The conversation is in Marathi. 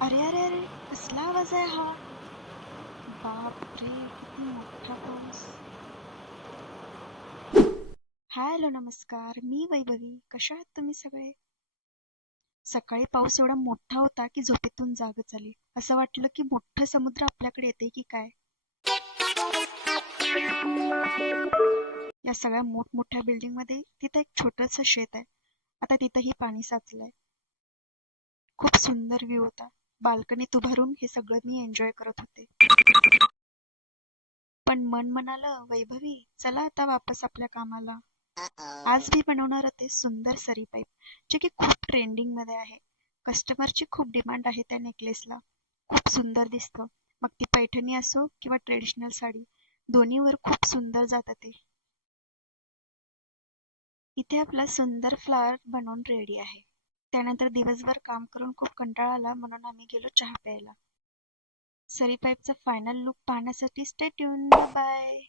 अरे अरे अरे, कसला आवाज आहे हा? बापरे, किती मोठा पाऊस. हॅलो, नमस्कार. मी वैभवी. कशा आहात तुम्ही सगळे? सकाळी पाऊस एवढा मोठा होता की झोपेतून जागच आली. असं वाटलं की मोठं समुद्र आपल्याकडे येते की काय. या सगळ्या मोठमोठ्या बिल्डिंग मध्ये तिथं एक छोटंसं शेत आहे. आता तिथंही पाणी साचलंय. खूप सुंदर व्ह्यू होता. बाल्कनीत उभारून हे सगळं मी एन्जॉय करत होते. पण मन म्हणालं, वैभवी, चला आता वापस आपल्या कामाला. आज मी बनवणार होते सुंदर सरी पाईप, जे की खूप ट्रेंडिंग मध्ये आहे. कस्टमरची खूप डिमांड आहे त्या नेकलेसला. खूप सुंदर दिसतं. मग ती पैठणी असो किंवा ट्रेडिशनल साडी, दोन्हीवर खूप सुंदर जातं ते. इथे आपला सुंदर फ्लावर बनवून रेडी आहे. त्यानंतर दिवसभर काम करून खूप कंटाळा आला म्हणून आम्ही गेलो चहा प्यायला. सरी पाईपचा फायनल लुक पाहण्यासाठी स्टे ट्यून. बाय.